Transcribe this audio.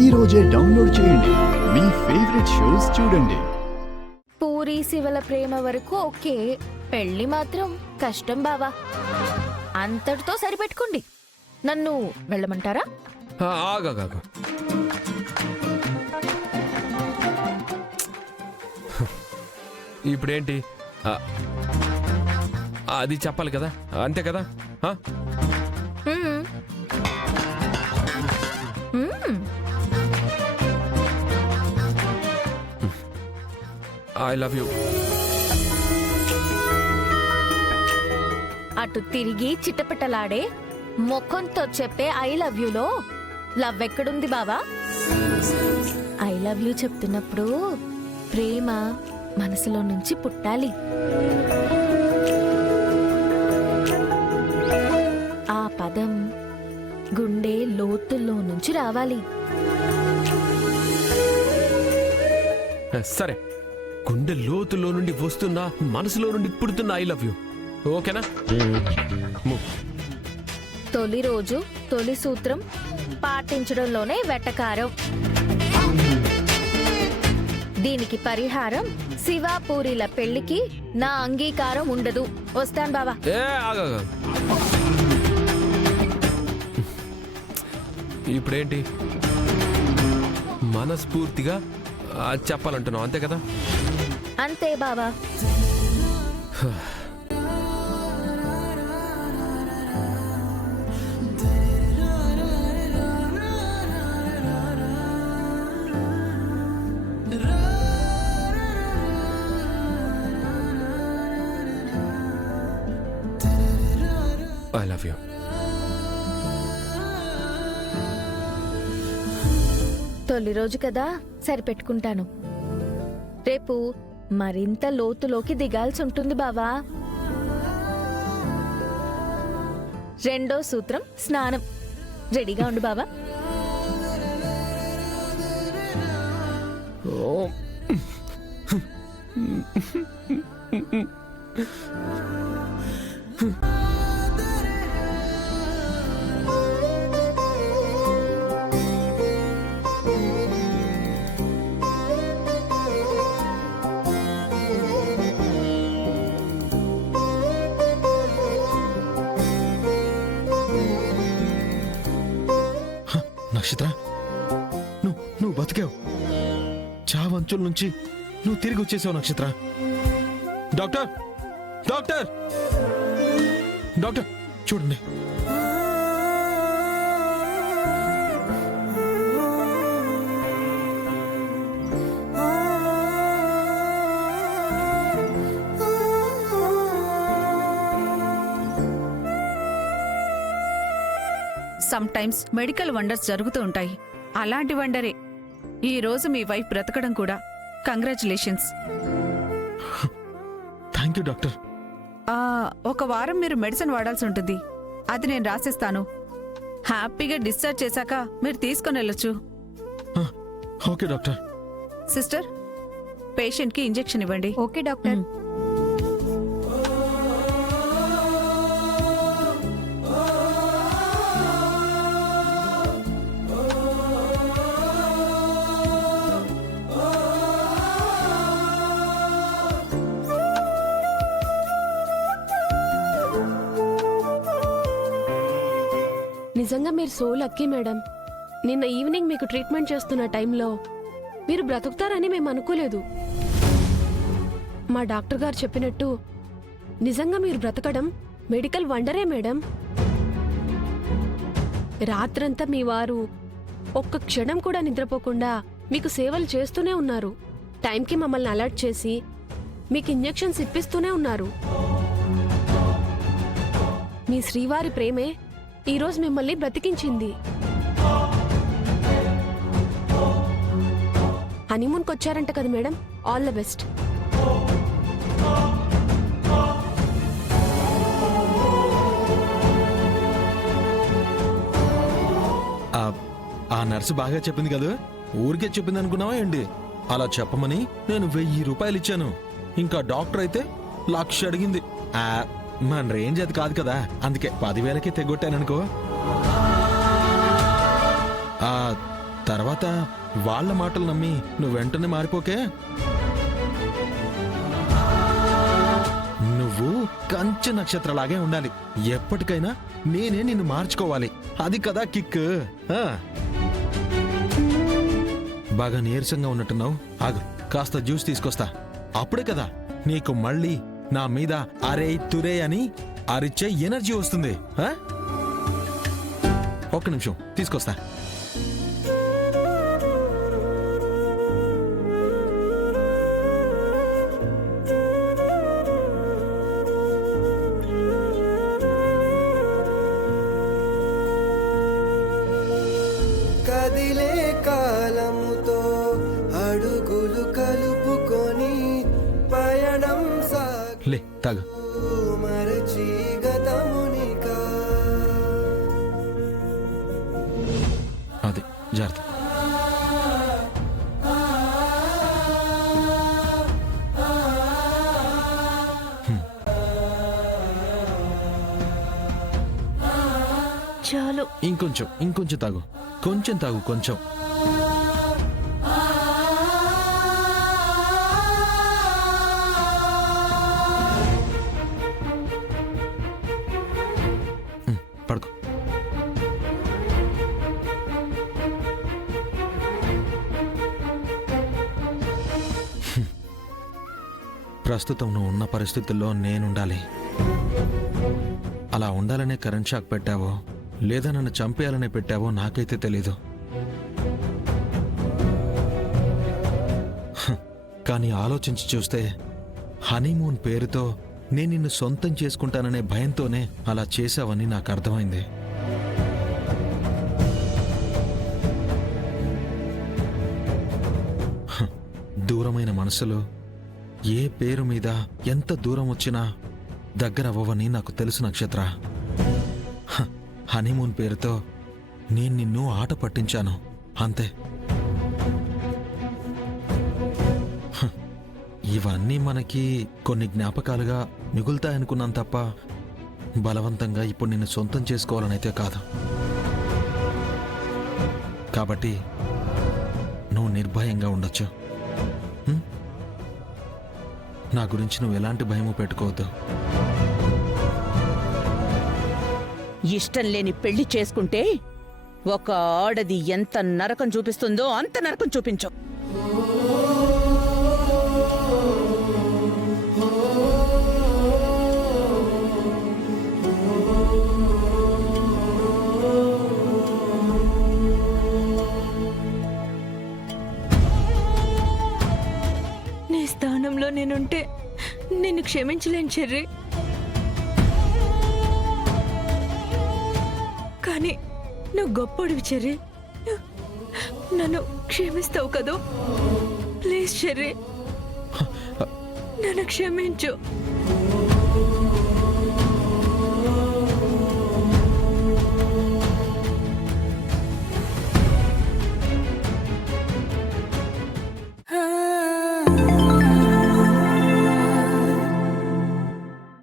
ఈ రోజే డౌన్లోడ్ చేయండి. మీ ఫేవరెట్ షోస్ చూడండి. పూరి శివల ప్రేమ వరకు ఓకే, పెళ్లి మాత్రం కష్టం బావా. అంతటితో సరిపెట్టుకోండి. నన్ను వెళ్ళమంటారా? ఆగా ఇప్పుడేంటి? అది చెప్పాలి కదా, అంతే కదా? I love you. అటు తిరిగి చిట్టపట్టలాడే ముఖంతో చెప్పే ఐ లవ్ యూలో లవ్ ఎక్కడుంది బావా? ఐ లవ్ యూ చెప్తున్నప్పుడు ప్రేమ మనసులో నుంచి పుట్టాలి. ఆ పదం గుండె లోతుల్లో నుంచి రావాలి. సరే, గుండె లోతులో నుండి వస్తున్నా, మనసులో నుండి పుడుతున్న ఐ లవ్ యూ, ఓకేనా? తొలి రోజు తొలి సూత్రం పాటించడంలోనే వెటకారం. దీనికి పరిహారం శివాపూరిల పెళ్లికి నా అంగీకారం ఉండదు. వస్తాను బావా. ఇప్పుడేంటి? మనస్ఫూర్తిగా చెప్పాలంటున్నావు, అంతే కదా? అంతే బావా. I love you. తొలి రోజు కదా, సరిపెట్టుకుంటాను. రేపు మరింత లోతులోకి దిగాల్సి ఉంటుంది బావా. రెండో సూత్రం స్నానం. రెడీగా ఉండు బావా. నక్షత్ర, నువ్వు బతికావు. చావంచుల నుంచి నువ్వు తిరిగి వచ్చేసావు నక్షత్ర. డాక్టర్ డాక్టర్ డాక్టర్ చూడండి. సమ్ టైమ్స్ మెడికల్ వండర్స్ జరుగుతూ ఉంటాయి. అలాంటి వండరే ఈ రోజు మీ వైఫ్ బ్రతకడం కూడా. కంగ్రాచులేషన్స్. Thank you doctor. ఒక వారం మీరు మెడిసిన్ వాడాల్సి ఉంటుంది. అది నేను రాసిస్తాను. హ్యాపీగా డిశ్చార్జ్ చేశాక మీరు తీసుకొని వెళ్ళొచ్చు. Okay doctor. సిస్టర్, పేషెంట్కి ఇంజెక్షన్ ఇవ్వండి. Okay doctor. నిజంగా మీరు సో లక్కీ మేడం. నిన్న ఈవినింగ్ మీకు ట్రీట్మెంట్ చేస్తున్న టైంలో మీరు బ్రతుకుతారని మేము అనుకోలేదు. మా డాక్టర్ గారు చెప్పినట్టు నిజంగా మీరు బ్రతకడం మెడికల్ వండరే మేడం. రాత్రంతా మీ వారు ఒక్క క్షణం కూడా నిద్రపోకుండా మీకు సేవలు చేస్తూనే ఉన్నారు. టైంకి మమ్మల్ని అలర్ట్ చేసి మీకు ఇంజెక్షన్స్ ఇప్పిస్తూనే ఉన్నారు. మీ శ్రీవారి ప్రేమే ఈరోజు మిమ్మల్ని బ్రతికించింది. హనీమూన్కి వచ్చారంట కదా మేడం, ఆల్ ద బెస్ట్. ఆ నర్సు బాగా చెప్పింది కదా, ఊరికే చెప్పింది అనుకున్నావా ఏంటి? అలా చెప్పమని నేను 1000 రూపాయలు ఇచ్చాను. ఇంకా డాక్టర్ అయితే 1,00,000 అడిగింది. మన రేంజ్ అది కాదు కదా, అందుకే 10,000కి తెగొట్టాననుకో. తర్వాత వాళ్ళ మాటలు నమ్మి నువ్వు వెంటనే మారిపోకే. నువ్వు కంచె నక్షత్రలాగే ఉండాలి. ఎప్పటికైనా నేనే నిన్ను మార్చుకోవాలి. అది కదా కిక్. ఆ. బాగా నీరసంగా ఉన్నట్టున్నావు. ఆగు, కాస్త జ్యూస్ తీసుకొస్తా. అప్పుడే కదా నీకు మళ్ళీ నా మీద అరే తురే అని అరిచే ఎనర్జీ వస్తుంది. ఆ? ఒక్క నిమిషం తీసుకొస్తా. కదిలే కాలముతో అడుగులు కలుపుకొని పయనం లే తాగు. మరచి గతమునికా. అది జాగ్రత్త. చాలు. ఇంకొంచెం తాగు. కొంచెం తాగు, కొంచెం. పడుకో. ప్రస్తుతం నువ్వు ఉన్న పరిస్థితుల్లో నేనుండాలి. అలా ఉండాలనే కరెంట్ షాక్ పెట్టావో లేదా నన్ను చంపేయాలనే పెట్టావో నాకైతే తెలీదు. కానీ ఆలోచించి చూస్తే హనీమూన్ పేరుతో నేను నిన్ను సొంతం చేసుకుంటాననే భయంతోనే అలా చేశావని నాకు అర్థమైంది. దూరమైన మనసులు ఏ పేరు మీద ఎంత దూరం వచ్చినా దగ్గరవ్వవని నాకు తెలుసు నక్షత్ర. హనీమూన్ పేరుతో నేను నిన్ను ఆట పట్టించాను, అంతే. ఇవన్నీ మనకి కొన్ని జ్ఞాపకాలుగా మిగులుతాయనుకున్నాను తప్ప బలవంతంగా ఇప్పుడు నిన్ను సొంతం చేసుకోవాలనైతే కాదు. కాబట్టి నువ్వు నిర్భయంగా ఉండొచ్చు. నా గురించి నువ్వు ఎలాంటి భయము పెట్టుకోవద్దు. ఇష్టం లేని పెళ్లి చేసుకుంటే ఒక ఆడది ఎంత నరకం చూపిస్తుందో అంత నరకం చూపించు. నీ స్థానంలో నేనుంటే నిన్ను క్షమించలేను చెర్రీ. కానీ నువ్వు గొప్పడివి చెర్రీ. నన్ను క్షమిస్తావు కదూ? ప్లీజ్ చెర్రీ, నన్ను క్షమించు.